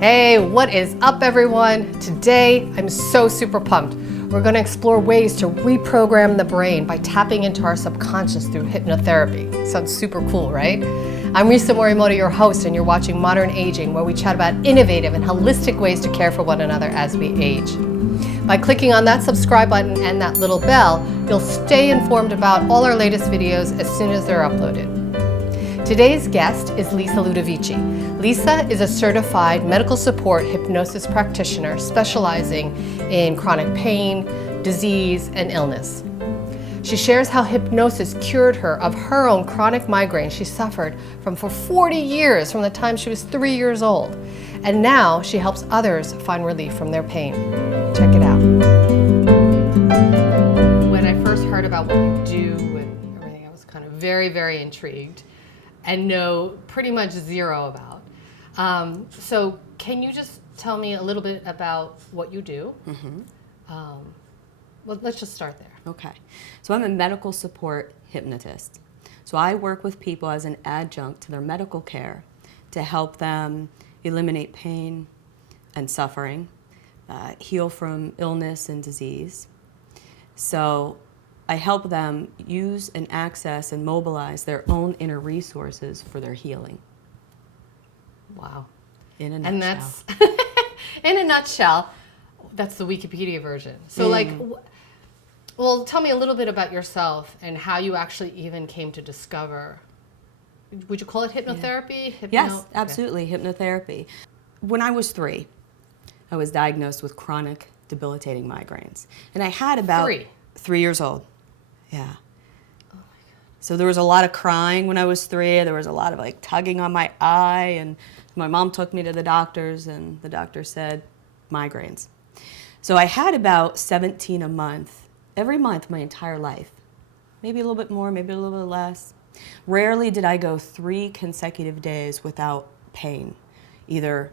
Hey, what is up everyone? Today, I'm so super pumped. We're gonna explore ways to reprogram the brain by tapping into our subconscious through hypnotherapy. Sounds super cool, right? I'm Risa Morimoto, your host, and you're watching Modern Aging, where we chat about innovative and holistic ways to care for one another as we age. By clicking on that subscribe button and that little bell, you'll stay informed about all our latest videos as soon as they're uploaded. Today's guest is Lisa Ludovici. Lisa is a certified medical support hypnosis practitioner specializing in chronic pain, disease, and illness. She shares how hypnosis cured her of her own chronic migraine she suffered from for 40 years from the time she was 3 years old. And now she helps others find relief from their pain. Check it out. When I first heard about what you do and everything, I was kind of very, very intrigued and know pretty much zero about. So can you just tell me a little bit about what you do? Well, let's just start there. Okay. So I'm a medical support hypnotist. So I work with people as an adjunct to their medical care to help them eliminate pain and suffering, heal from illness and disease. So I help them use and access and mobilize their own inner resources for their healing. Wow. In a nutshell. And that's, in a nutshell, that's the Wikipedia version. So well, tell me a little bit about yourself and how you actually even came to discover, would you call it hypnotherapy? Yes, absolutely, hypnotherapy. When I was 3, I was diagnosed with chronic debilitating migraines. And I had about 3 years old. Yeah. Oh my God. So there was a lot of crying when I was 3. There was a lot of tugging on my eye, and my mom took me to the doctors, and the doctor said migraines. So I had about 17 a month, every month my entire life. Maybe a little bit more, maybe a little bit less. Rarely did I go 3 consecutive days without pain, either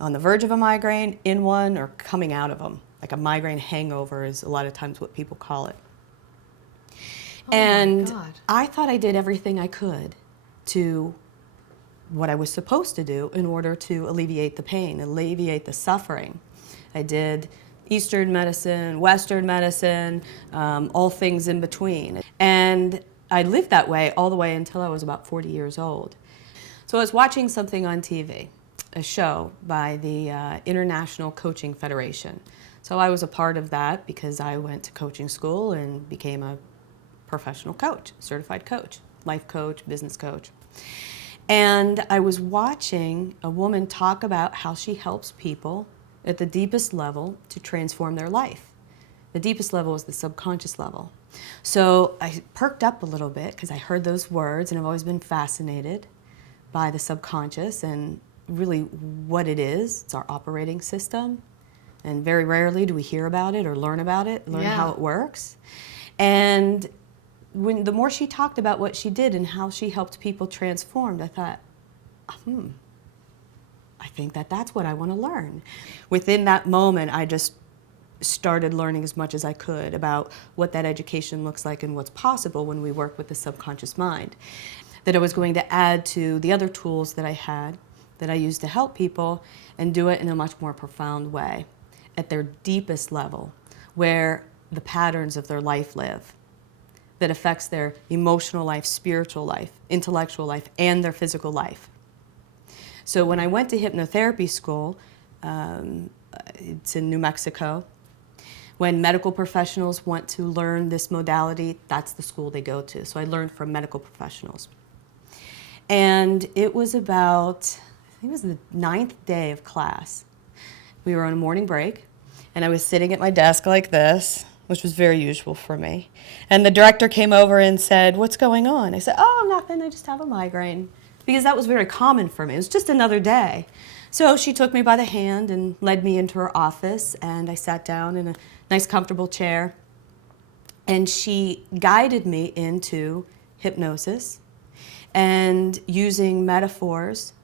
on the verge of a migraine, in one, or coming out of them. Like a migraine hangover is a lot of times what people call it. And I thought I did everything I could to what I was supposed to do in order to alleviate the pain, alleviate the suffering. I did Eastern medicine, Western medicine, all things in between. And I lived that way all the way until I was about 40 years old. So I was watching something on TV, a show by the International Coaching Federation. So I was a part of that because I went to coaching school and became a professional coach, certified coach, life coach, business coach. And I was watching a woman talk about how she helps people at the deepest level to transform their life. The deepest level is the subconscious level. So I perked up a little bit because I heard those words, and I've always been fascinated by the subconscious and really what it is. It's our operating system. And very rarely do we hear about it or learn about it, learn how it works. And the more she talked about what she did and how she helped people transformed, I thought, I think that's what I want to learn. Within that moment, I just started learning as much as I could about what that education looks like and what's possible when we work with the subconscious mind. That I was going to add to the other tools that I had, that I used to help people, and do it in a much more profound way, at their deepest level, where the patterns of their life live, that affects their emotional life, spiritual life, intellectual life, and their physical life. So when I went to hypnotherapy school, it's in New Mexico, when medical professionals want to learn this modality, that's the school they go to. So I learned from medical professionals. And it was about, I think it was the 9th day of class. We were on a morning break, and I was sitting at my desk like this, which was very usual for me. And the director came over and said, "What's going on?" I said, "Oh, nothing, I just have a migraine." Because that was very common for me. It was just another day. So she took me by the hand and led me into her office, and I sat down in a nice, comfortable chair. And she guided me into hypnosis and using metaphors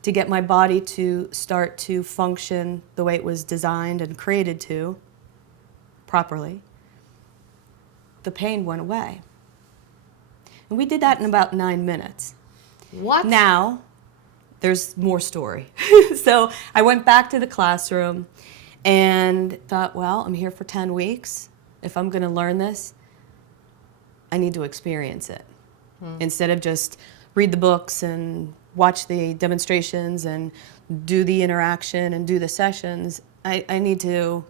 to get my body to start to function the way it was designed and created to, properly. The pain went away. And we did that in about 9 minutes. What? Now, there's more story. So I went back to the classroom and thought, well, I'm here for 10 weeks. If I'm going to learn this, I need to experience it. Instead of just read the books and watch the demonstrations and do the interaction and do the sessions, I need to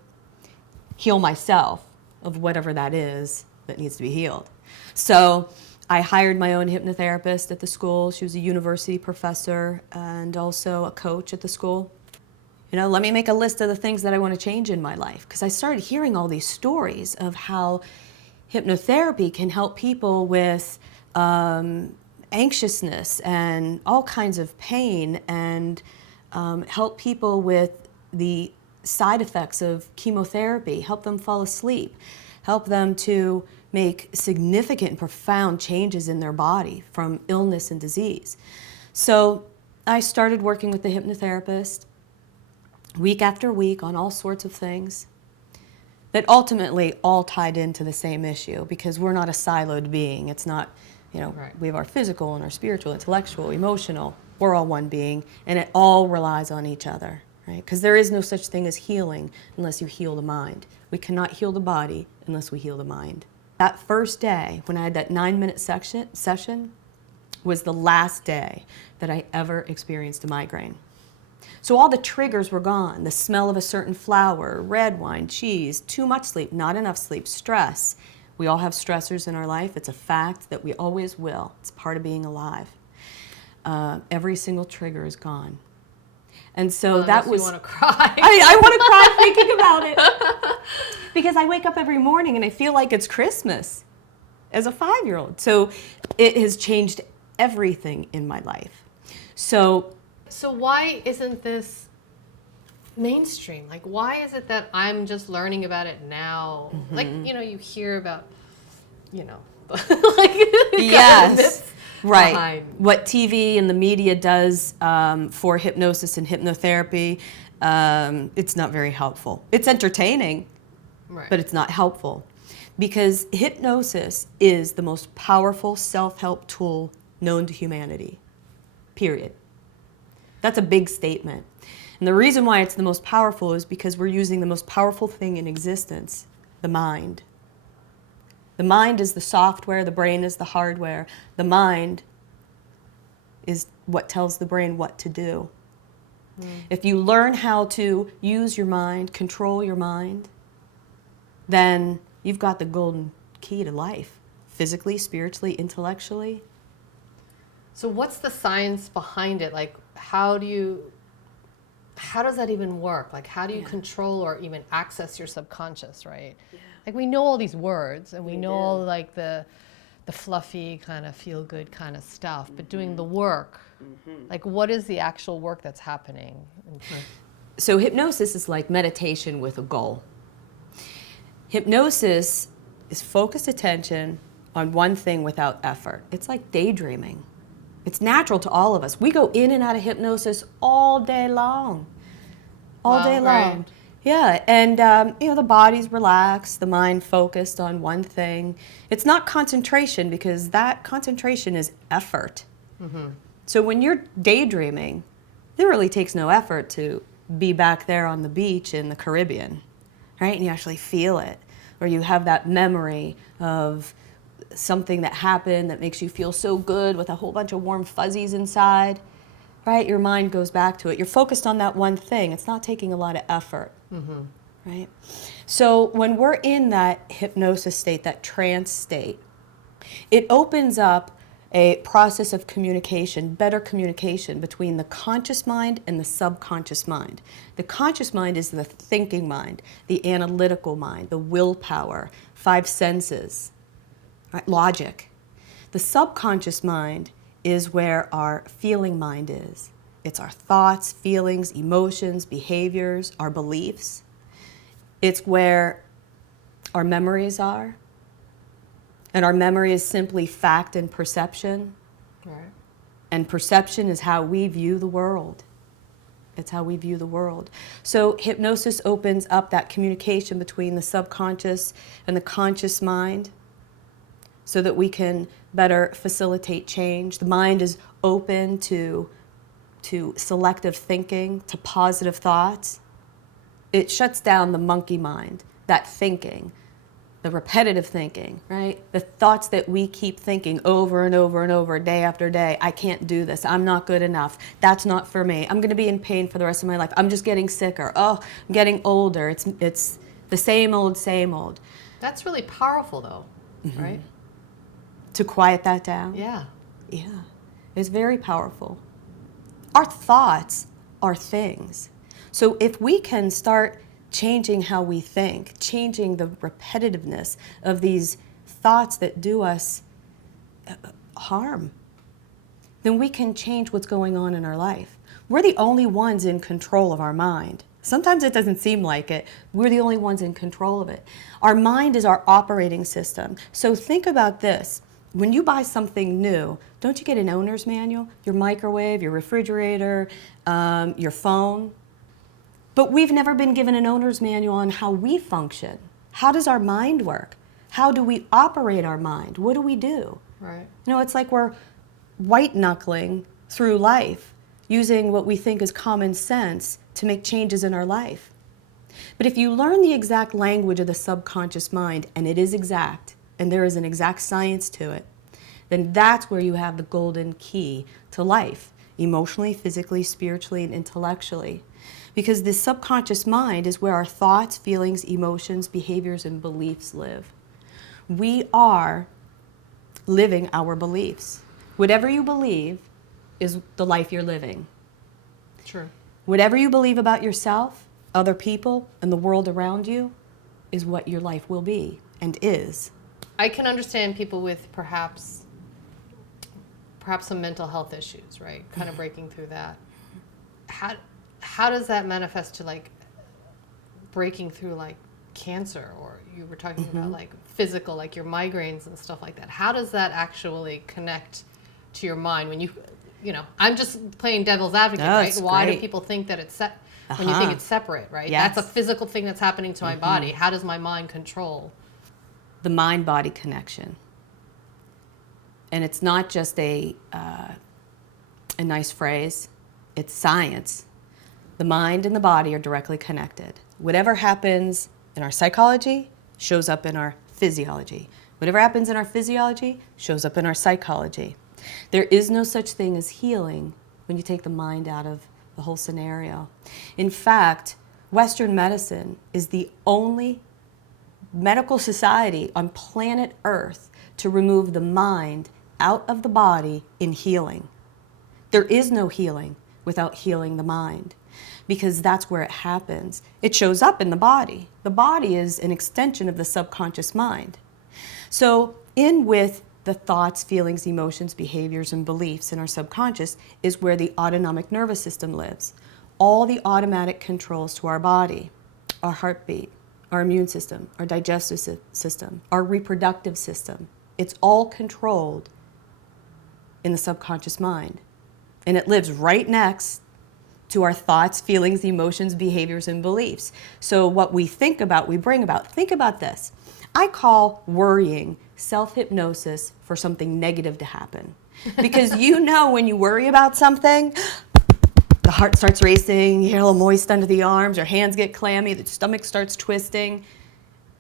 heal myself of whatever that is that needs to be healed. So I hired my own hypnotherapist at the school. She was a university professor and also a coach at the school. You know, let me make a list of the things that I want to change in my life, because I started hearing all these stories of how hypnotherapy can help people with anxiousness and all kinds of pain, and help people with the side effects of chemotherapy, help them fall asleep, help them to make significant and profound changes in their body from illness and disease. So I started working with the hypnotherapist week after week on all sorts of things that ultimately all tied into the same issue, because we're not a siloed being. It's not, you know, Right. we have our physical and our spiritual, intellectual, emotional. We're all one being, and it all relies on each other, right? Because there is no such thing as healing unless you heal the mind. We cannot heal the body unless we heal the mind. That first day, when I had that 9-minute session, was the last day that I ever experienced a migraine. So all the triggers were gone. The smell of a certain flower, red wine, cheese, too much sleep, not enough sleep, stress. We all have stressors in our life. It's a fact that we always will. It's part of being alive. Every single trigger is gone. And so that was... You want to cry. I want to cry thinking about it. Because I wake up every morning and I feel like it's Christmas as a 5-year-old. So it has changed everything in my life. So why isn't this mainstream? Like, why is it that I'm just learning about it now? Like, you know, you hear about, you know, like, yes, right. behind. What TV and the media does for hypnosis and hypnotherapy, it's not very helpful. It's entertaining, Right. but it's not helpful, because hypnosis is the most powerful self-help tool known to humanity, period. That's a big statement. And the reason why it's the most powerful is because we're using the most powerful thing in existence, the mind. The mind is the software, the brain is the hardware. The mind is what tells the brain what to do. If you learn how to use your mind, control your mind, then you've got the golden key to life, physically, spiritually, intellectually. So what's the science behind it? Like, how does that even work? Like, how do you control or even access your subconscious, right? Yeah. Like, we know all these words, and we know all, like, the fluffy kind of feel-good kind of stuff, but doing the work, like, what is the actual work that's happening? So hypnosis is like meditation with a goal. Hypnosis is focused attention on one thing without effort. It's like daydreaming. It's natural to all of us. We go in and out of hypnosis all day long. All day long. Right. Yeah, and you know, the body's relaxed, the mind focused on one thing. It's not concentration, because that concentration is effort. So when you're daydreaming, there really takes no effort to be back there on the beach in the Caribbean, right? And you actually feel it. Or you have that memory of something that happened that makes you feel so good with a whole bunch of warm fuzzies inside, right? Your mind goes back to it. You're focused on that one thing. It's not taking a lot of effort, right? So when we're in that hypnosis state, that trance state, it opens up a process of communication, better communication between the conscious mind and the subconscious mind. The conscious mind is the thinking mind, the analytical mind, the willpower, 5 senses, right? Logic. The subconscious mind is where our feeling mind is. It's our thoughts, feelings, emotions, behaviors, our beliefs. It's where our memories are. And our memory is simply fact and perception. Right. And perception is how we view the world. It's how we view the world. So hypnosis opens up that communication between the subconscious and the conscious mind so that we can better facilitate change. The mind is open to to selective thinking, to positive thoughts, it shuts down the monkey mind, that thinking, the repetitive thinking, right? The thoughts that we keep thinking over and over and over, day after day. I can't do this. I'm not good enough. That's not for me. I'm going to be in pain for the rest of my life. I'm just getting sicker. Oh, I'm getting older. It's the same old, same old. That's really powerful, though, right? To quiet that down? Yeah. Yeah. It's very powerful. Our thoughts are things. So if we can start changing how we think, changing the repetitiveness of these thoughts that do us harm, then we can change what's going on in our life. We're the only ones in control of our mind. Sometimes it doesn't seem like it. We're the only ones in control of it. Our mind is our operating system. So think about this. When you buy something new, don't you get an owner's manual? Your microwave, your refrigerator, your phone. But we've never been given an owner's manual on how we function. How does our mind work? How do we operate our mind? What do we do? Right. You know, it's like we're white knuckling through life, using what we think is common sense to make changes in our life. But if you learn the exact language of the subconscious mind, and it is exact, and there is an exact science to it, then that's where you have the golden key to life, emotionally, physically, spiritually, and intellectually. Because the subconscious mind is where our thoughts, feelings, emotions, behaviors, and beliefs live. We are living our beliefs. Whatever you believe is the life you're living. True. Whatever you believe about yourself, other people, and the world around you is what your life will be and is. I can understand people with perhaps some mental health issues, right? Kind of breaking through that. How does that manifest to like breaking through like cancer, or you were talking about like physical, like your migraines and stuff like that? How does that actually connect to your mind when you know, I'm just playing devil's advocate, right? Why do people think that it's when you think it's separate, right? Yes. That's a physical thing that's happening to my body. How does my mind control? The mind-body connection. And it's not just a nice phrase, it's science. The mind and the body are directly connected. Whatever happens in our psychology shows up in our physiology. Whatever happens in our physiology shows up in our psychology. There is no such thing as healing when you take the mind out of the whole scenario. In fact, Western medicine is the only medical society on planet Earth to remove the mind out of the body in healing. There is no healing without healing the mind, because that's where it happens. It shows up in the body. The body is an extension of the subconscious mind. So in with the thoughts, feelings, emotions, behaviors, and beliefs in our subconscious is where the autonomic nervous system lives. All the automatic controls to our body, our heartbeat, our immune system, our digestive system, our reproductive system. It's all controlled in the subconscious mind. And it lives right next to our thoughts, feelings, emotions, behaviors, and beliefs. So what we think about, we bring about. Think about this. I call worrying self-hypnosis for something negative to happen. Because you know when you worry about something, the heart starts racing, you get a little moist under the arms, your hands get clammy, the stomach starts twisting,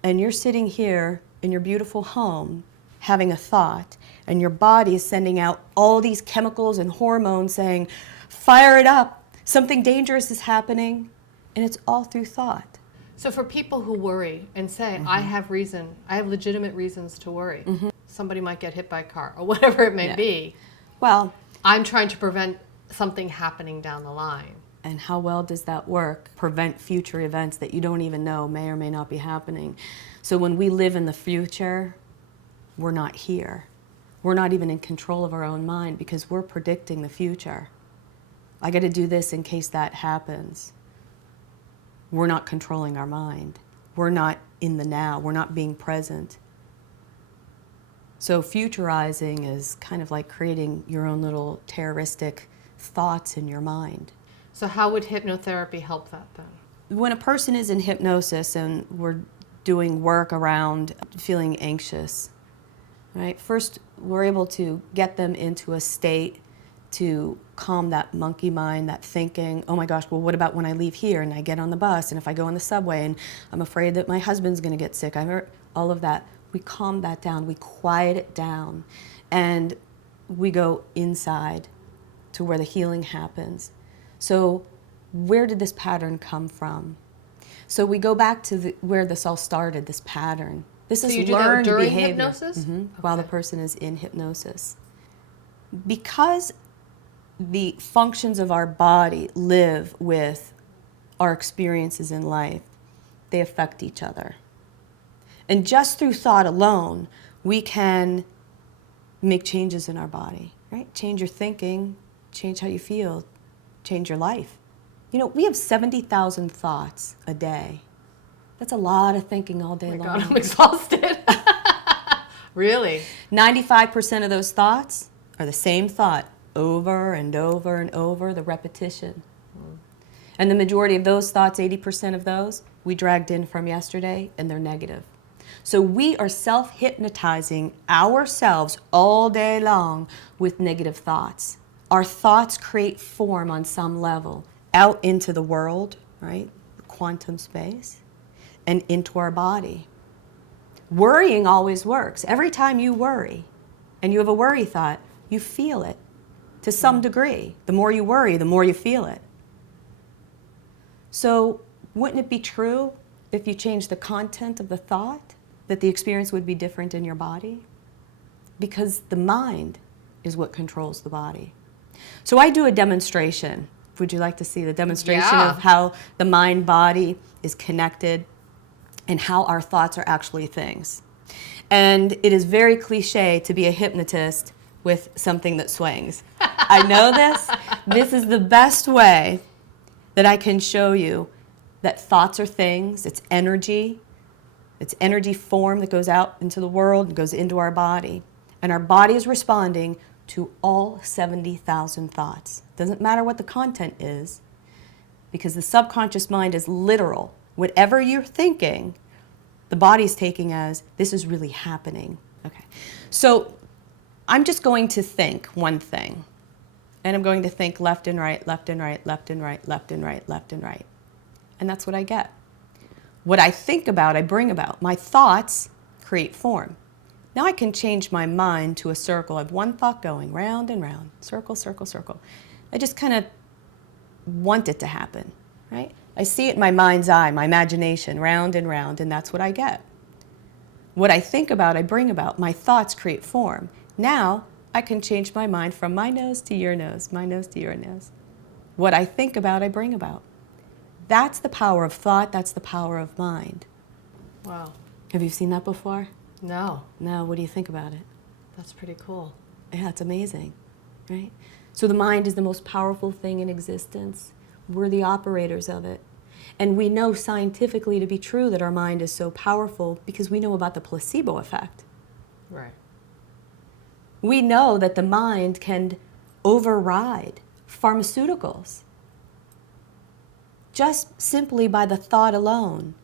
and you're sitting here in your beautiful home having a thought, and your body is sending out all these chemicals and hormones saying, fire it up, something dangerous is happening, and it's all through thought. So for people who worry and say, I have legitimate reasons to worry. Somebody might get hit by a car or whatever it may be. Well, I'm trying to prevent something happening down the line. And how well does that work? Prevent future events that you don't even know may or may not be happening. So when we live in the future, we're not here. We're not even in control of our own mind because we're predicting the future. I got to do this in case that happens. We're not controlling our mind. We're not in the now. We're not being present. So futurizing is kind of like creating your own little terroristic thoughts in your mind. So how would hypnotherapy help that then? When a person is in hypnosis and we're doing work around feeling anxious, right? First, we're able to get them into a state to calm that monkey mind, that thinking, oh my gosh, well, what about when I leave here and I get on the bus and if I go on the subway and I'm afraid that my husband's going to get sick, all of that. We calm that down, we quiet it down, and we go inside to where the healing happens. So where did this pattern come from? So we go back to where this all started, this pattern. This is you do learned that during behavior. hypnosis? Mm-hmm. Okay. While the person is in hypnosis. Because the functions of our body live with our experiences in life, they affect each other. And just through thought alone, we can make changes in our body, right? Change your thinking, change how you feel, change your life. You know, we have 70,000 thoughts a day. That's a lot of thinking all day long. God, I'm exhausted. Really? 95% of those thoughts are the same thought over and over and over, the repetition. And the majority of those thoughts, 80% of those, we dragged in from yesterday, and they're negative. So we are self-hypnotizing ourselves all day long with negative thoughts. Our thoughts create form on some level out into the world, right? Quantum space, and into our body. Worrying always works. Every time you worry and you have a worry thought, you feel it to some degree. The more you worry, the more you feel it. So wouldn't it be true if you changed the content of the thought that the experience would be different in your body? Because the mind is what controls the body. So I do a demonstration. Would you like to see the demonstration of how the mind-body is connected and how our thoughts are actually things? And it is very cliche to be a hypnotist with something that swings. I know this. This is the best way that I can show you that thoughts are things. It's energy form that goes out into the world and goes into our body. And our body is responding to all 70,000 thoughts. Doesn't matter what the content is, because the subconscious mind is literal. Whatever you're thinking, the body's taking as, this is really happening. Okay. So I'm just going to think one thing. And I'm going to think left and right, left and right, left and right, left and right, left and right. And that's what I get. What I think about, I bring about. My thoughts create form. Now I can change my mind to a circle. I have one thought going round and round, circle, circle, circle. I just kind of want it to happen, right? I see it in my mind's eye, my imagination, round, and that's what I get. What I think about, I bring about. My thoughts create form. Now I can change my mind from my nose to your nose, my nose to your nose. What I think about, I bring about. That's the power of thought, that's the power of mind. Wow. Have you seen that before? No. No, what do you think about it? That's pretty cool. Yeah, it's amazing, right? So the mind is the most powerful thing in existence. We're the operators of it. And we know scientifically to be true that our mind is so powerful because we know about the placebo effect. Right. We know that the mind can override pharmaceuticals just simply by the thought alone.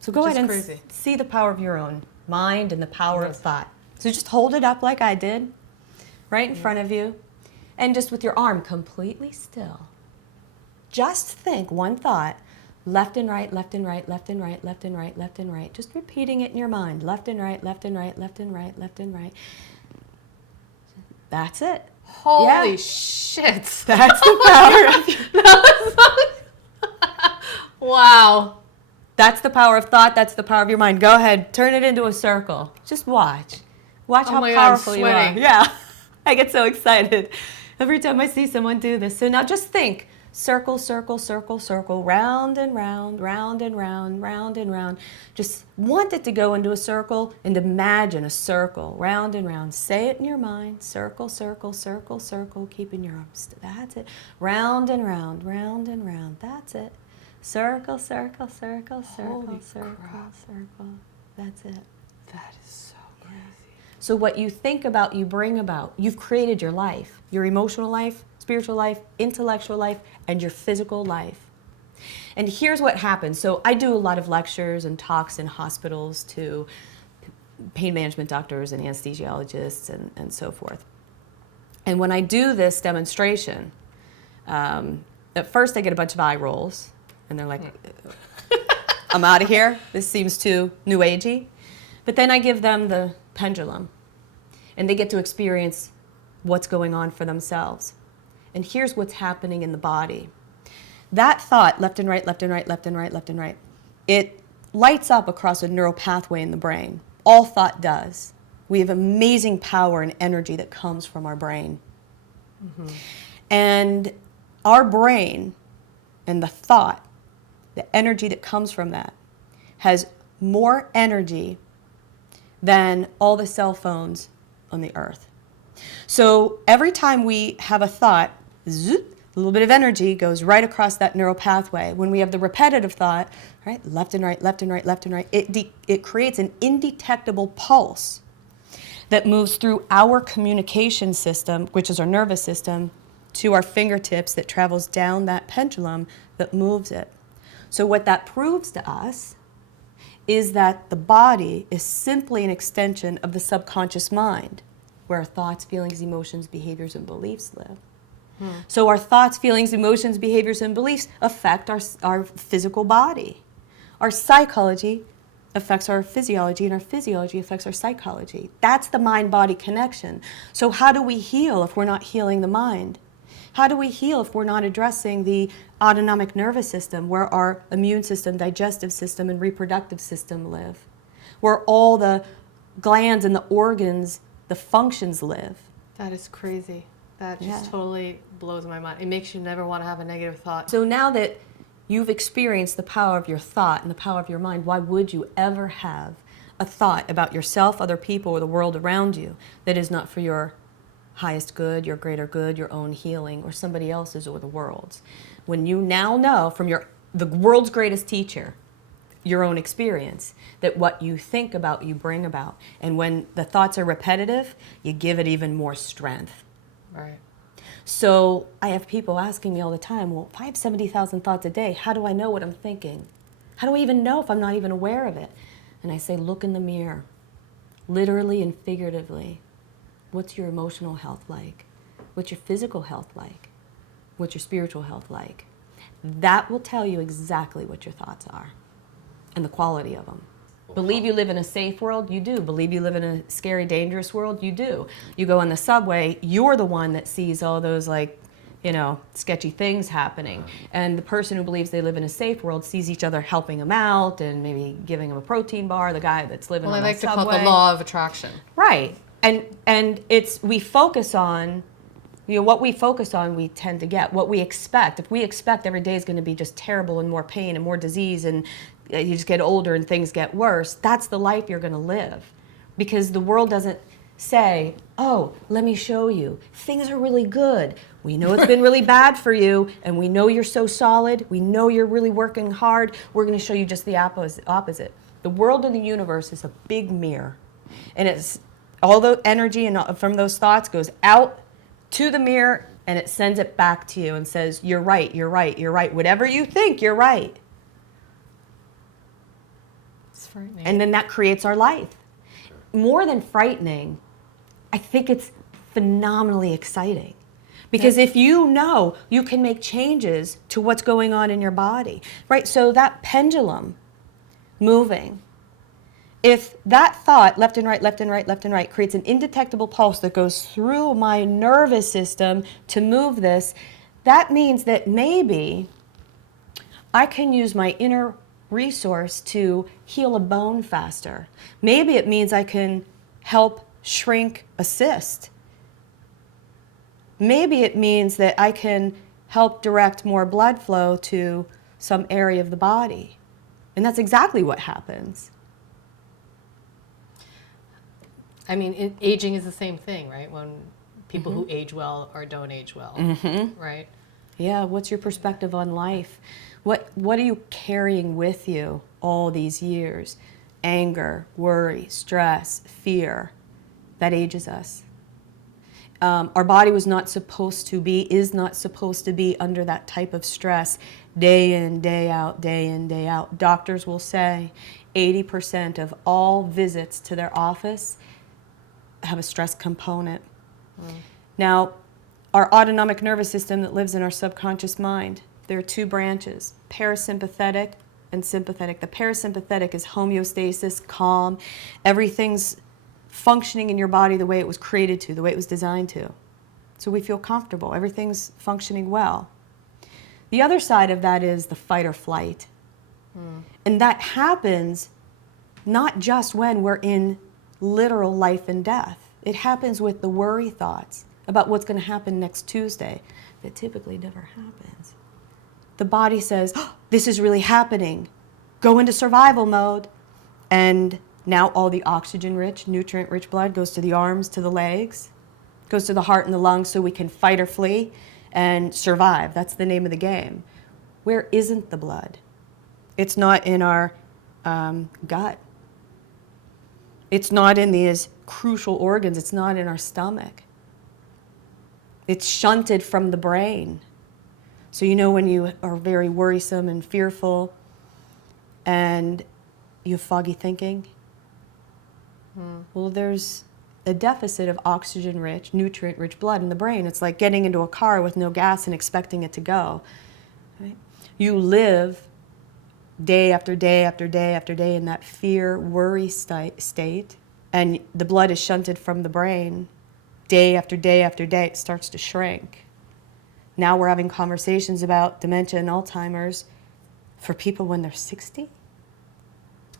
So go ahead and see the power of your own mind and the power of thought. So just hold it up like I did, right in front of you, and just with your arm completely still. Just think one thought, left and right, left and right, left and right, left and right, left and right. Just repeating it in your mind, left and right, left and right, left and right, left and right. That's it. Holy shit. That's the power of Wow. That's the power of thought. That's the power of your mind. Go ahead. Turn it into a circle. Just watch. Watch how powerful you are. Yeah. I get so excited every time I see someone do this. So now just think. Circle, circle, circle, circle, round and round, round and round, round and round. Just want it to go into a circle and imagine a circle, round and round. Say it in your mind. Circle, circle, circle, circle. Keeping your arms. That's it. Round and round, round and round. That's it. Circle, circle, circle, circle, circle, circle. That's it. That is so crazy. So what you think about, you bring about. You've created your life, your emotional life, spiritual life, intellectual life, and your physical life. And here's what happens. So I do a lot of lectures and talks in hospitals to pain management doctors and anesthesiologists and so forth. And when I do this demonstration, at first I get a bunch of eye rolls, and they're like, I'm out of here. This seems too new agey. But then I give them the pendulum, and they get to experience what's going on for themselves. And here's what's happening in the body. That thought, left and right, left and right, left and right, left and right, it lights up across a neural pathway in the brain. All thought does. We have amazing power and energy that comes from our brain. Mm-hmm. And our brain and the thought, the energy that comes from that, has more energy than all the cell phones on the earth. So every time we have a thought, zoop, a little bit of energy goes right across that neural pathway. When we have the repetitive thought, right, left and right, left and right, left and right, it creates an indetectable pulse that moves through our communication system, which is our nervous system, to our fingertips, that travels down that pendulum that moves it. So what that proves to us is that the body is simply an extension of the subconscious mind, where our thoughts, feelings, emotions, behaviors, and beliefs live. So our thoughts, feelings, emotions, behaviors, and beliefs affect our physical body. Our psychology affects our physiology, and our physiology affects our psychology. That's the mind-body connection. So how do we heal if we're not healing the mind? How do we heal if we're not addressing the autonomic nervous system, where our immune system, digestive system, and reproductive system live? Where all the glands and the organs, the functions live? That is crazy. That just totally blows my mind. It makes you never want to have a negative thought. So now that you've experienced the power of your thought and the power of your mind, why would you ever have a thought about yourself, other people, or the world around you that is not for your highest good, your greater good, your own healing, or somebody else's or the world's? When you now know from the world's greatest teacher, your own experience, that what you think about, you bring about. And when the thoughts are repetitive, you give it even more strength. Right. So I have people asking me all the time, well, if I have 70,000 thoughts a day, how do I know what I'm thinking? How do I even know if I'm not even aware of it? And I say, look in the mirror, literally and figuratively. What's your emotional health like? What's your physical health like? What's your spiritual health like? That will tell you exactly what your thoughts are and the quality of them. Believe you live in a safe world? You do. Believe you live in a scary, dangerous world? You do. You go on the subway, you're the one that sees all those, sketchy things happening. And the person who believes they live in a safe world sees each other helping them out and maybe giving them a protein bar, the guy that's living on the subway. Well, I like to call it the law of attraction. Right. And we focus on, what we focus on, we tend to get. What we expect. If we expect every day is going to be just terrible and more pain and more disease, and you just get older and things get worse, that's the life you're going to live. Because the world doesn't say, oh, let me show you. Things are really good. We know it's been really bad for you, and we know you're so solid. We know you're really working hard. We're going to show you just the opposite. The world and the universe is a big mirror. And it's all the energy from those thoughts goes out to the mirror, and it sends it back to you and says, you're right, you're right, you're right. Whatever you think, you're right. It's frightening. And then that creates our life. More than frightening, I think it's phenomenally exciting. Because if you know, you can make changes to what's going on in your body, right? So that pendulum moving, if that thought, left and right, left and right, left and right, creates an indetectable pulse that goes through my nervous system to move this, that means that maybe I can use my inner resource to heal a bone faster. Maybe it means I can help shrink a cyst. Maybe it means that I can help direct more blood flow to some area of the body. And that's exactly what happens. I mean, aging is the same thing, right? When people who age well or don't age well, right? Yeah, what's your perspective on life? What are you carrying with you all these years? Anger, worry, stress, fear. That ages us. Our body is not supposed to be under that type of stress day in, day out, day in, day out. Doctors will say 80% of all visits to their office have a stress component. Now, our autonomic nervous system that lives in our subconscious mind, there are two branches, parasympathetic and sympathetic. The parasympathetic is homeostasis, calm. Everything's functioning in your body the way it was created to, the way it was designed to. So we feel comfortable. Everything's functioning well. The other side of that is the fight or flight. And that happens not just when we're in literal life and death. It happens with the worry thoughts about what's going to happen next Tuesday. That typically never happens. The body says, oh, this is really happening. Go into survival mode. And now all the oxygen-rich, nutrient-rich blood goes to the arms, to the legs, goes to the heart and the lungs so we can fight or flee and survive. That's the name of the game. Where isn't the blood? It's not in our gut. It's not in these crucial organs. It's not in our stomach. It's shunted from the brain. So you know when you are very worrisome and fearful and you have foggy thinking? Well, there's a deficit of oxygen-rich, nutrient-rich blood in the brain. It's like getting into a car with no gas and expecting it to go. Right? You live day after day after day after day in that fear, worry state, and the blood is shunted from the brain. Day after day after day, it starts to shrink. Now we're having conversations about dementia and Alzheimer's for people when they're 60.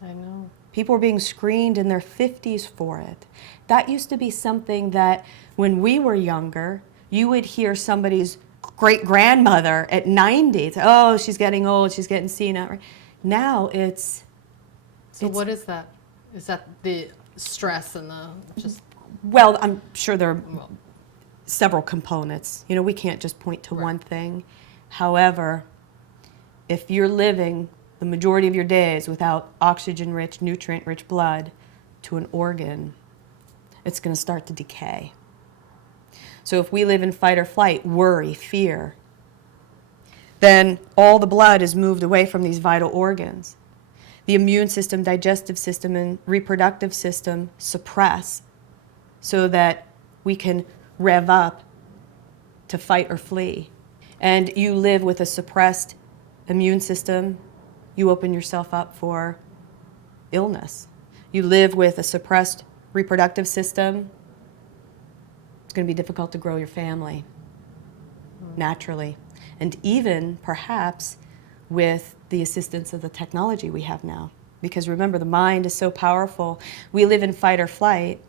I know. People are being screened in their 50s for it. That used to be something that when we were younger, you would hear somebody's great-grandmother at 90. Oh, she's getting old, she's getting senile. Now it's... So what is that? Is that the stress and the just... Well, I'm sure there are several components. You know, we can't just point to one thing. However, if you're living the majority of your days without oxygen-rich, nutrient-rich blood to an organ, it's going to start to decay. So if we live in fight or flight, worry, fear, then all the blood is moved away from these vital organs. The immune system, digestive system, and reproductive system suppress so that we can rev up to fight or flee. And you live with a suppressed immune system, you open yourself up for illness. You live with a suppressed reproductive system, it's going to be difficult to grow your family naturally. And even, perhaps, with the assistance of the technology we have now. Because remember, the mind is so powerful. We live in fight or flight,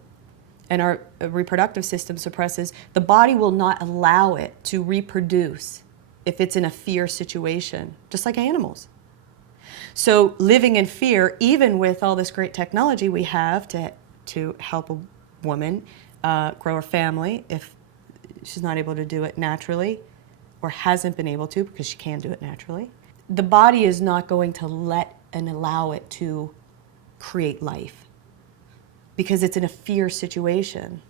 and our reproductive system suppresses. The body will not allow it to reproduce if it's in a fear situation, just like animals. So living in fear, even with all this great technology we have to help a woman grow her family if she's not able to do it naturally or hasn't been able to because she can do it naturally, the body is not going to let and allow it to create life because it's in a fear situation.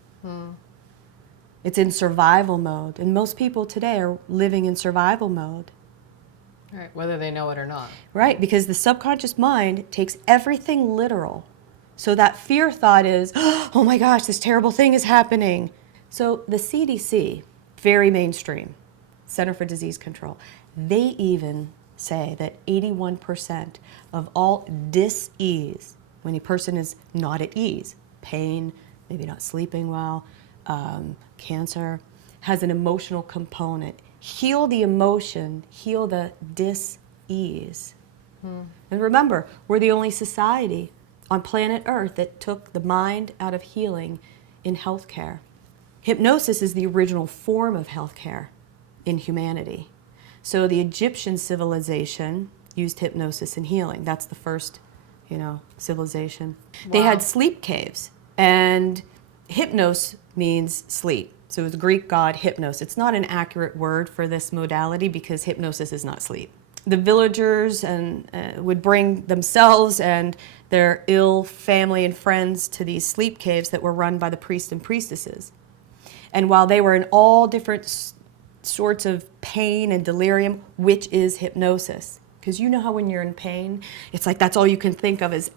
It's in survival mode. And most people today are living in survival mode. Right, whether they know it or not. Right, because the subconscious mind takes everything literal. So that fear thought is, oh my gosh, this terrible thing is happening. So the CDC, very mainstream, Center for Disease Control, they even say that 81% of all dis-ease, when a person is not at ease, pain, maybe not sleeping well, cancer, has an emotional component. Heal the emotion, heal the dis-ease. And remember, we're the only society on planet Earth that took the mind out of healing in healthcare. Hypnosis is the original form of healthcare in humanity. So the Egyptian civilization used hypnosis in healing. That's the first, civilization. Wow. They had sleep caves, and hypnos means sleep. So it was the Greek god Hypnos. It's not an accurate word for this modality because hypnosis is not sleep. The villagers would bring themselves and their ill family and friends to these sleep caves that were run by the priests and priestesses. And while they were in all different sorts of pain and delirium, which is hypnosis. Because you know how when you're in pain, it's like that's all you can think of is,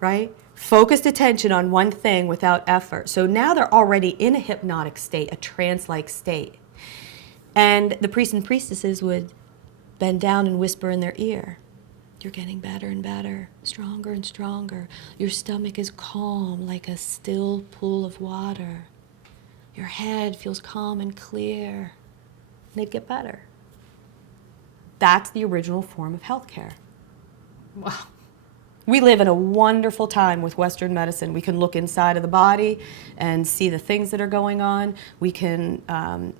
right? focused attention on one thing without effort. So now they're already in a hypnotic state, a trance-like state. And the priests and priestesses would bend down and whisper in their ear, "You're getting better and better, stronger and stronger. Your stomach is calm like a still pool of water. Your head feels calm and clear." And they'd get better. That's the original form of healthcare. Wow. We live in a wonderful time with Western medicine. We can look inside of the body and see the things that are going on. We can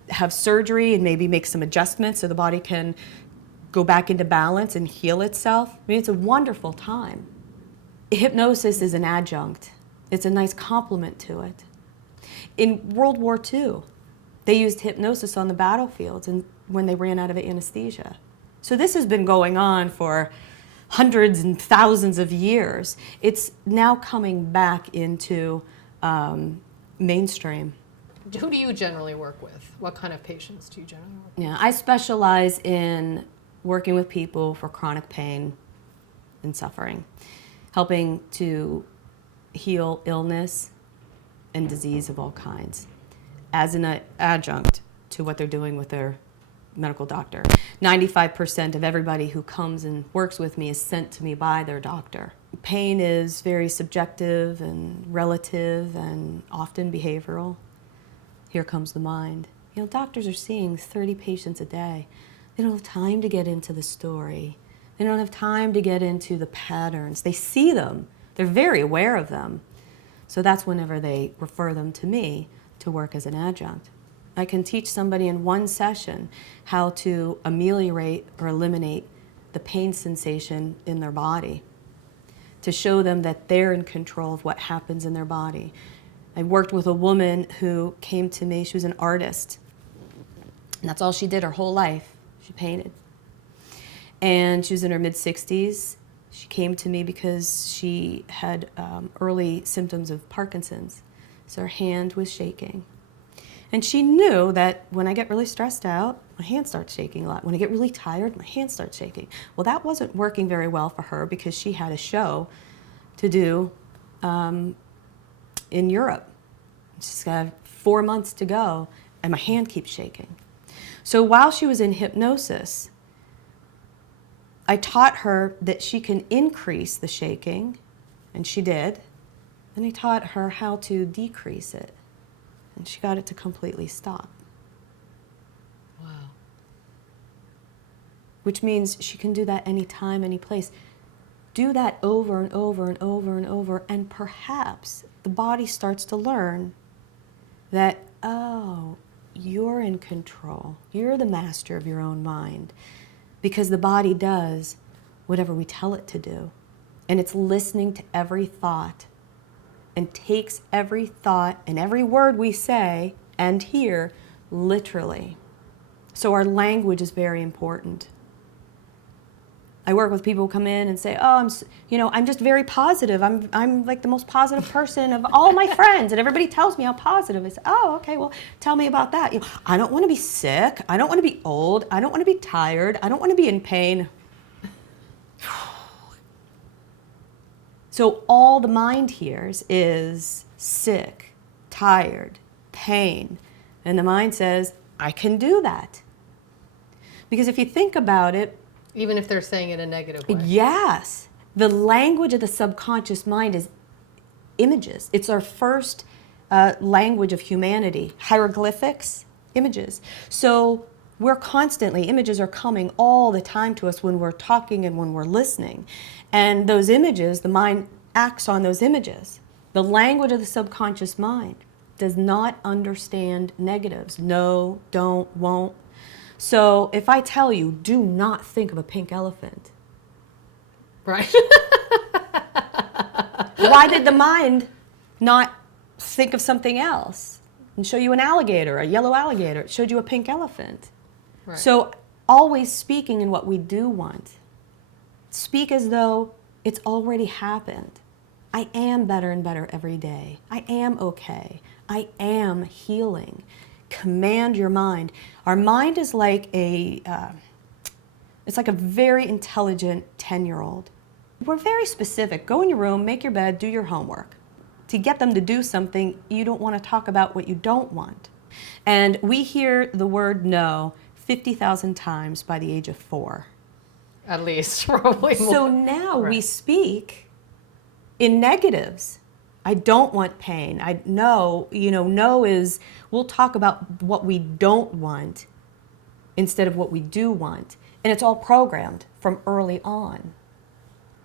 have surgery and maybe make some adjustments so the body can go back into balance and heal itself. I mean, it's a wonderful time. Hypnosis is an adjunct. It's a nice complement to it. In World War II, they used hypnosis on the battlefields and when they ran out of anesthesia. So this has been going on for hundreds and thousands of years. It's now coming back into mainstream. Who do you generally work with? What kind of patients do you generally work with? Yeah, I specialize in working with people for chronic pain and suffering, helping to heal illness and disease of all kinds as an adjunct to what they're doing with their medical doctor. 95% of everybody who comes and works with me is sent to me by their doctor. Pain is very subjective and relative and often behavioral. Here comes the mind. You know, doctors are seeing 30 patients a day. They don't have time to get into the story. They don't have time to get into the patterns. They see them. They're very aware of them. So that's whenever they refer them to me to work as an adjunct. I can teach somebody in one session how to ameliorate or eliminate the pain sensation in their body, to show them that they're in control of what happens in their body. I worked with a woman who came to me. She was an artist, and that's all she did her whole life. She painted. And she was in her mid-60s. She came to me because she had early symptoms of Parkinson's. So her hand was shaking. And she knew that when I get really stressed out, my hand starts shaking a lot. When I get really tired, my hand starts shaking. Well, that wasn't working very well for her because she had a show to do in Europe. She's got 4 months to go, and my hand keeps shaking. So while she was in hypnosis, I taught her that she can increase the shaking, and she did. And I taught her how to decrease it. And she got it to completely stop. Wow. Which means she can do that anytime, any place. Do that over and over and over and over, and perhaps the body starts to learn that, oh, you're in control. You're the master of your own mind. Because the body does whatever we tell it to do. And it's listening to every thought and takes every thought and every word we say and hear literally. So our language is very important. I work with people who come in and say, "Oh, I'm just very positive. I'm like the most positive person of all my friends, and everybody tells me how positive." I say, "Oh, okay. Well, tell me about that." I don't want to be sick. I don't want to be old. I don't want to be tired. I don't want to be in pain. So all the mind hears is sick, tired, pain. And the mind says, I can do that. Because if you think about it, Even if they're saying it in a negative way. yes, the language of the subconscious mind is images. It's our first language of humanity. Hieroglyphics, images. So we're constantly, images are coming all the time to us when we're talking and when we're listening. And those images, the mind acts on those images. The language of the subconscious mind does not understand negatives. No, don't, won't. So if I tell you, do not think of a pink elephant. Right. Why did the mind not think of something else and show you an alligator, a yellow alligator? It showed you a pink elephant. Right. So always speaking in what we do want. Speak as though it's already happened. I am better and better every day. I am okay. I am healing. Command your mind. Our mind is like it's like a very intelligent 10-year-old. We're very specific. Go in your room, make your bed, do your homework. To get them to do something, you don't want to talk about what you don't want. And we hear the word no 50,000 times by the age of 4. At least, probably more. So now we Right. speak in negatives. I don't want pain. No is, we'll talk about what we don't want instead of what we do want. And it's all programmed from early on.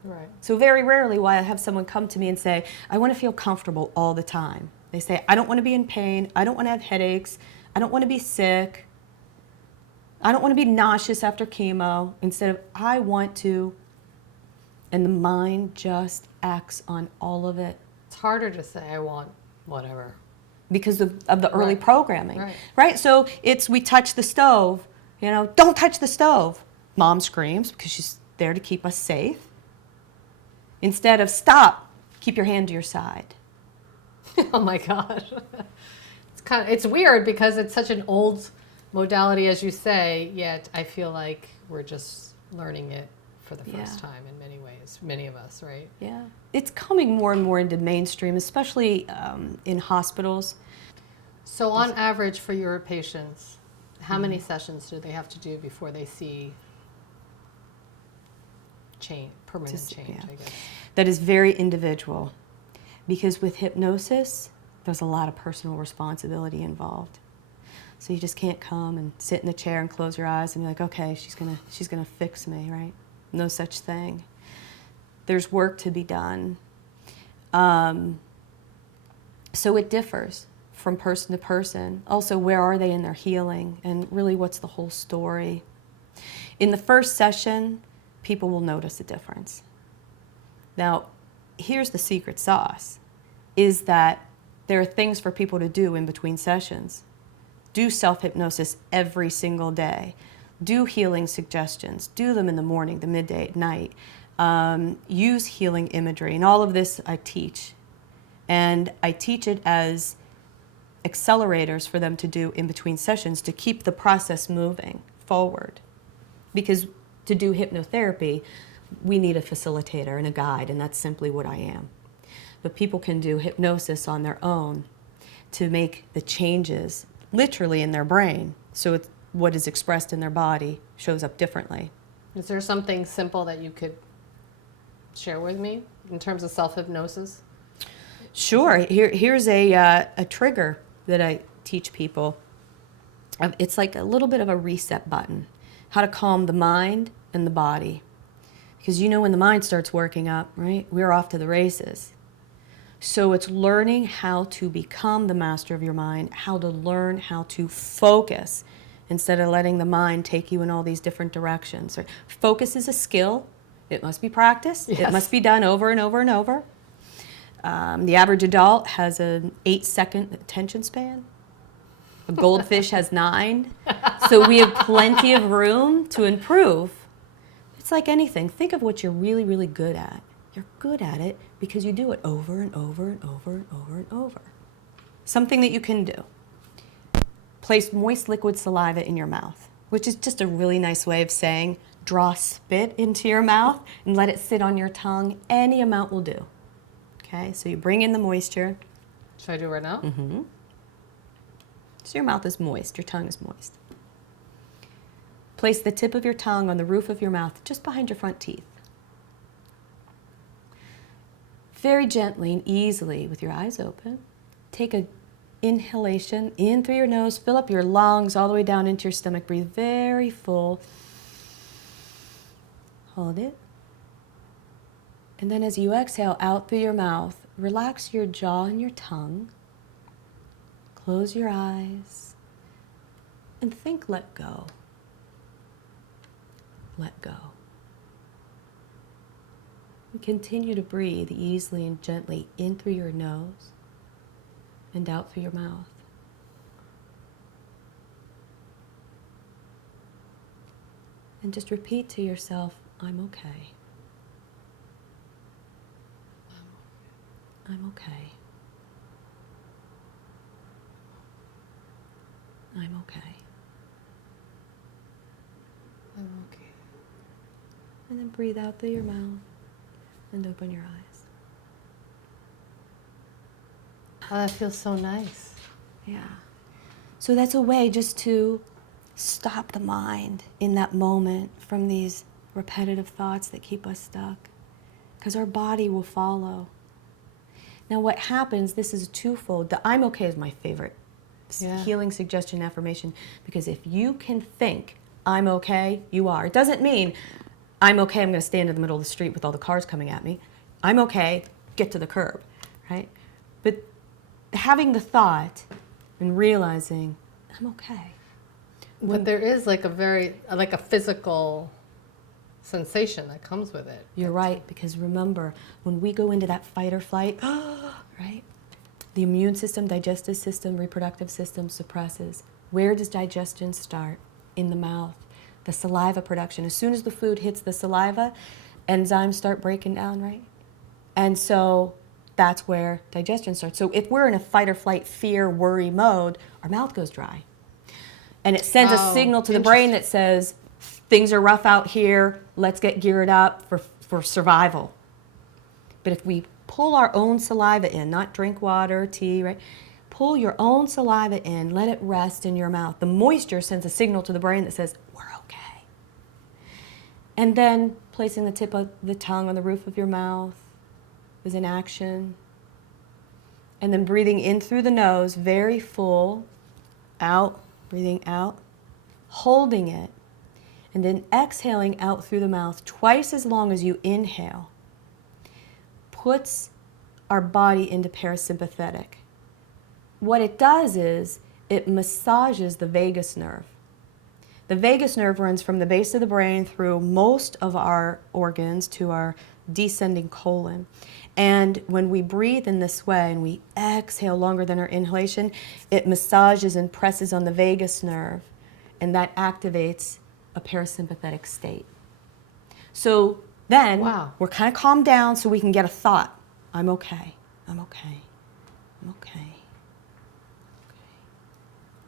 Right. So very rarely will I have someone come to me and say, I want to feel comfortable all the time. They say, I don't want to be in pain. I don't want to have headaches. I don't want to be sick. I don't want to be nauseous after chemo. Instead of, I want to. And the mind just acts on all of it. It's harder to say I want whatever. Because of the early Right. programming. Right. So it's, we touch the stove. Don't touch the stove. Mom screams because she's there to keep us safe. Instead of stop, keep your hand to your side. Oh my gosh. It's weird because it's such an old modality, as you say, yet I feel like we're just learning it for the first time in many ways, many of us, right? Yeah. It's coming more and more into mainstream, especially in hospitals. So on average for your patients, how many sessions do they have to do before they see permanent change, I guess? That is very individual, because with hypnosis, there's a lot of personal responsibility involved. So you just can't come and sit in the chair and close your eyes and be like, okay, she's gonna fix me, right? No such thing. There's work to be done. So it differs from person to person. Also, where are they in their healing, and really what's the whole story? In the first session, people will notice a difference. Now, here's the secret sauce, is that there are things for people to do in between sessions. Do self-hypnosis every single day. Do healing suggestions. Do them in the morning, the midday, at night. Use healing imagery. And all of this I teach. And I teach it as accelerators for them to do in between sessions to keep the process moving forward. Because to do hypnotherapy, we need a facilitator and a guide, and that's simply what I am. But people can do hypnosis on their own to make the changes literally in their brain, so what is expressed in their body shows up differently. Is there something simple that you could share with me in terms of self-hypnosis? Sure. Here's a trigger that I teach people. It's like a little bit of a reset button. How to calm the mind and the body. Because when the mind starts working up, right, we're off to the races. So it's learning how to become the master of your mind, how to learn how to focus instead of letting the mind take you in all these different directions. Right? Focus is a skill. It must be practiced. Yes. It must be done over and over and over. The average adult has an 8-second attention span. A goldfish has 9. So we have plenty of room to improve. It's like anything. Think of what you're really, really good at. You're good at it because you do it over and over and over and over and over. Something that you can do. Place moist liquid saliva in your mouth, which is just a really nice way of saying draw spit into your mouth and let it sit on your tongue. Any amount will do. Okay, so you bring in the moisture. Should I do it right now? Mm-hmm. So your mouth is moist, your tongue is moist. Place the tip of your tongue on the roof of your mouth, just behind your front teeth. Very gently and easily, with your eyes open, take an inhalation in through your nose, fill up your lungs all the way down into your stomach. Breathe very full. Hold it. And then as you exhale out through your mouth, relax your jaw and your tongue. Close your eyes and think, let go. Let go. And continue to breathe easily and gently in through your nose and out through your mouth. And just repeat to yourself, I'm okay. I'm okay. I'm okay. I'm okay. And then breathe out through your mouth. and open your eyes. Oh, that feels so nice. Yeah. So that's a way just to stop the mind in that moment from these repetitive thoughts that keep us stuck, because our body will follow. Now what happens, this is twofold. The I'm okay is my favorite healing suggestion affirmation, because if you can think I'm okay, you are. It doesn't mean I'm okay, I'm going to stand in the middle of the street with all the cars coming at me. I'm okay, get to the curb, right? But having the thought and realizing I'm okay. But there is like a physical sensation that comes with it. You're right, because remember, when we go into that fight or flight, right? The immune system, digestive system, reproductive system suppresses. Where does digestion start? In the mouth. The saliva production. As soon as the food hits the saliva, enzymes start breaking down, right? And so that's where digestion starts. So if we're in a fight or flight, fear, worry mode, our mouth goes dry. And it sends a signal to the brain that says, things are rough out here, let's get geared up for survival. But if we pull our own saliva in, not drink water, tea, right? Pull your own saliva in, let it rest in your mouth. The moisture sends a signal to the brain that says, we're okay. And then placing the tip of the tongue on the roof of your mouth is an action. And then breathing in through the nose, very full, out, breathing out, holding it, and then exhaling out through the mouth twice as long as you inhale, puts our body into parasympathetic. What it does is it massages the vagus nerve. The vagus nerve runs from the base of the brain through most of our organs to our descending colon. And when we breathe in this way and we exhale longer than our inhalation, it massages and presses on the vagus nerve, and that activates a parasympathetic state. So then we're kind of calmed down so we can get a thought. I'm okay. I'm okay. I'm okay. Okay.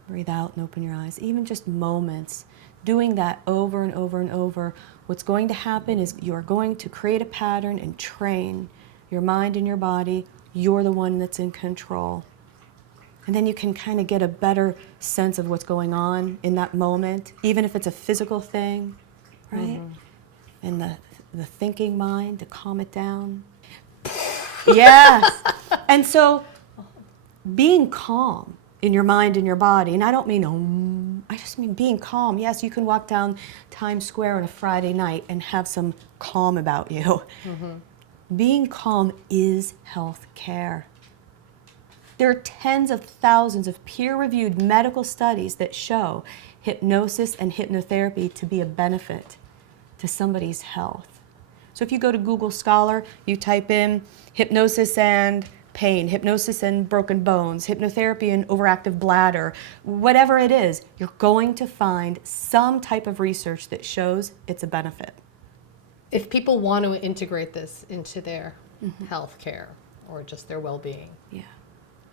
Breathe out and open your eyes. Even just moments, doing that over and over and over, what's going to happen is you're going to create a pattern and train your mind and your body. You're the one that's in control. And then you can kind of get a better sense of what's going on in that moment, even if it's a physical thing, right? Mm-hmm. And the thinking mind, to calm it down. Yes. And so being calm in your mind and your body, and I don't mean, I just mean being calm. Yes, you can walk down Times Square on a Friday night and have some calm about you. Mm-hmm. Being calm is health care. There are tens of thousands of peer-reviewed medical studies that show hypnosis and hypnotherapy to be a benefit to somebody's health. So if you go to Google Scholar, you type in hypnosis and pain, hypnosis and broken bones, hypnotherapy and overactive bladder, whatever it is, you're going to find some type of research that shows it's a benefit. If people want to integrate this into their health care or just their well-being,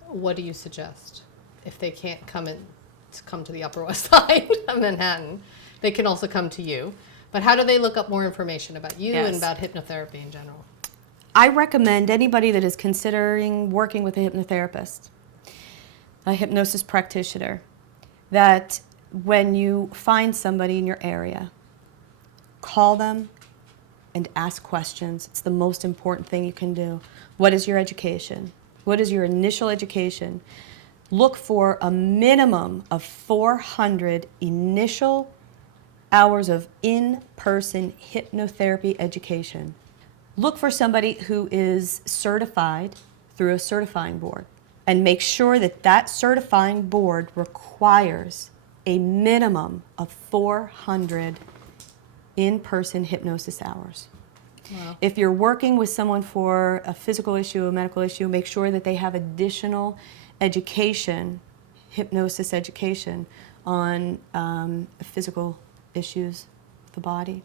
what do you suggest? If they can't come to the Upper West Side of Manhattan, they can also come to you. But how do they look up more information about you and about hypnotherapy in general? I recommend anybody that is considering working with a hypnotherapist, a hypnosis practitioner, that when you find somebody in your area, call them and ask questions. It's the most important thing you can do. What is your education? What is your initial education? Look for a minimum of 400 initial hours of in-person hypnotherapy education. Look for somebody who is certified through a certifying board, and make sure that that certifying board requires a minimum of 400 in-person hypnosis hours. Wow. If you're working with someone for a physical issue, a medical issue, make sure that they have additional education, hypnosis education, on physical issues of the body.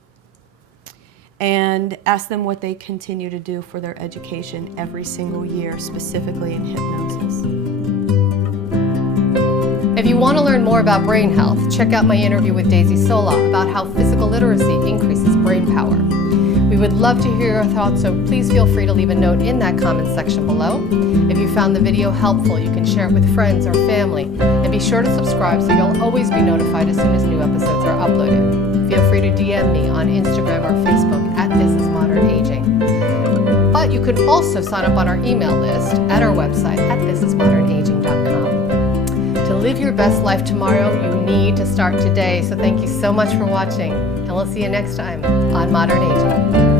And ask them what they continue to do for their education every single year, specifically in hypnosis. If you want to learn more about brain health, check out my interview with Daisy Sola about how physical literacy increases brain power. We would love to hear your thoughts, so please feel free to leave a note in that comment section below. If you found the video helpful, you can share it with friends or family, and be sure to subscribe so you'll always be notified as soon as new episodes are uploaded. Feel free to DM me on Instagram or Facebook at This Is Modern Aging. But you could also sign up on our email list at our website at thisismodernaging.com. To live your best life tomorrow, you need to start today. So thank you so much for watching, and we'll see you next time on Modern Aging.